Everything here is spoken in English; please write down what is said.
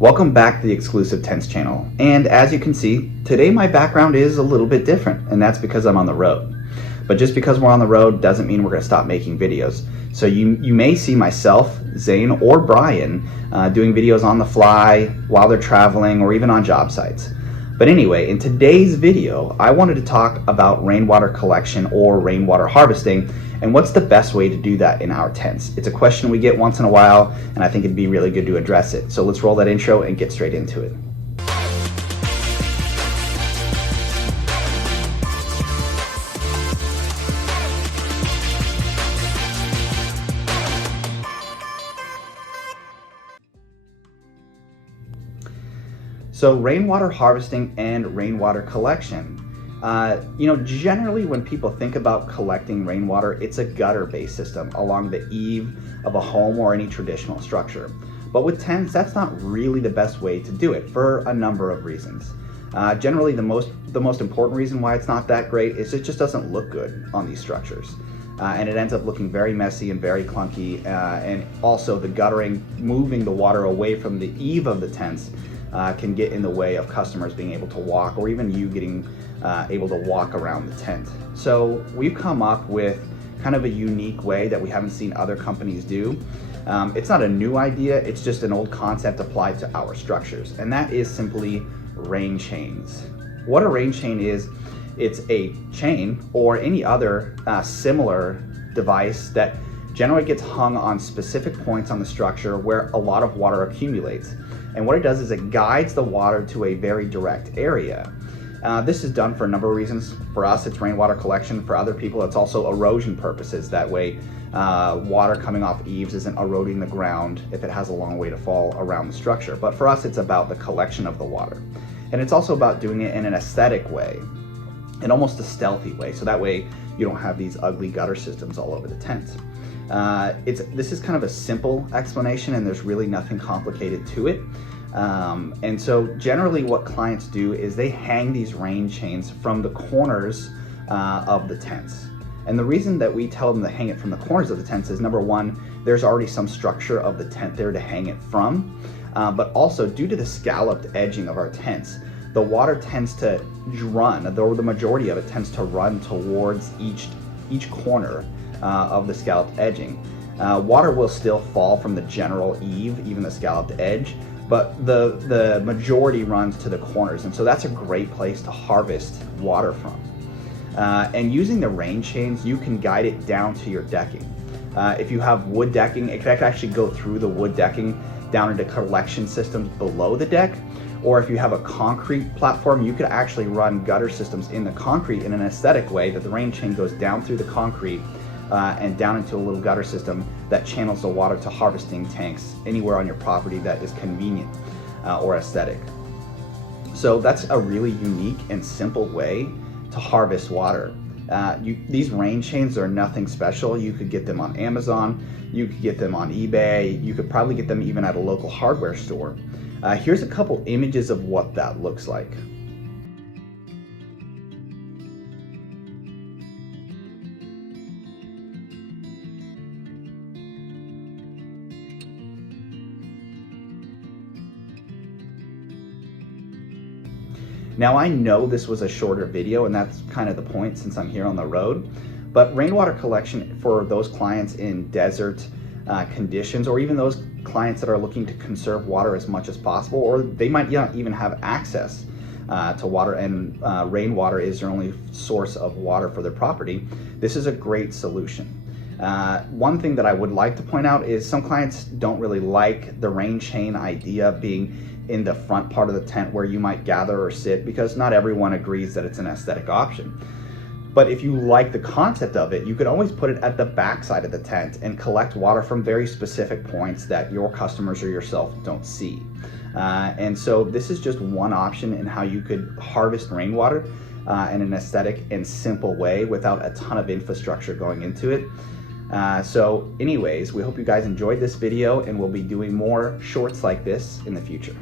Welcome back to the Exclusive Tents channel. And as you can see, today my background is a little bit different, and that's because I'm on the road. But just because we're on the road doesn't mean we're going to stop making videos. So you may see myself, Zane, or Brian doing videos on the fly while they're traveling or even on job sites. But anyway, in today's video, I wanted to talk about rainwater collection or rainwater harvesting and what's the best way to do that in our tents. It's a question we get once in a while, and I think it'd be really good to address it. So let's roll that intro and get straight into it. So rainwater harvesting and rainwater collection. Generally when people think about collecting rainwater, it's a gutter-based system along the eave of a home or any traditional structure. But with tents, that's not really the best way to do it for a number of reasons. Generally, the most important reason why it's not that great is it just doesn't look good on these structures. And it ends up looking very messy and very clunky. And also the guttering, moving the water away from the eave of the tents can get in the way of customers being able to walk, or even you getting able to walk around the tent. So we've come up with kind of a unique way that we haven't seen other companies do. It's not a new idea, it's just an old concept applied to our structures, and that is simply rain chains. What a rain chain is, it's a chain or any other similar device that generally gets hung on specific points on the structure where a lot of water accumulates. And what it does is it guides the water to a very direct area. This is done for a number of reasons. For us, it's rainwater collection. For other people, it's also erosion purposes. That way, water coming off eaves isn't eroding the ground if it has a long way to fall around the structure. But for us, it's about the collection of the water. And it's also about doing it in an aesthetic way, in almost a stealthy way. So that way, you don't have these ugly gutter systems all over the tent. This is kind of a simple explanation, and there's really nothing complicated to it. And so generally what clients do is they hang these rain chains from the corners of the tents. And the reason that we tell them to hang it from the corners of the tents is, number one, there's already some structure of the tent there to hang it from. But also, due to the scalloped edging of our tents, the water tends to run, or the majority of it tends to run towards each corner of the scalloped edging. Water will still fall from the general eave, even the scalloped edge, but the majority runs to the corners, and so that's a great place to harvest water from. And using the rain chains, you can guide it down to your decking. If you have wood decking, it can actually go through the wood decking down into collection systems below the deck. Or if you have a concrete platform, you could actually run gutter systems in the concrete in an aesthetic way that the rain chain goes down through the concrete and down into a little gutter system that channels the water to harvesting tanks anywhere on your property that is convenient or aesthetic. So that's a really unique and simple way to harvest water. These rain chains are nothing special. You could get them on Amazon, you could get them on eBay, you could probably get them even at a local hardware store. Here's a couple images of what that looks like. Now I know this was a shorter video, and that's kind of the point since I'm here on the road, but rainwater collection for those clients in desert conditions, or even those clients that are looking to conserve water as much as possible, or they might not even have access to water, and rainwater is their only source of water for their property, this is a great solution. One thing that I would like to point out is some clients don't really like the rain chain idea being in the front part of the tent where you might gather or sit, because not everyone agrees that it's an aesthetic option. But if you like the concept of it, you could always put it at the back side of the tent and collect water from very specific points that your customers or yourself don't see. And so this is just one option in how you could harvest rainwater in an aesthetic and simple way without a ton of infrastructure going into it. So anyways, we hope you guys enjoyed this video, and we'll be doing more shorts like this in the future.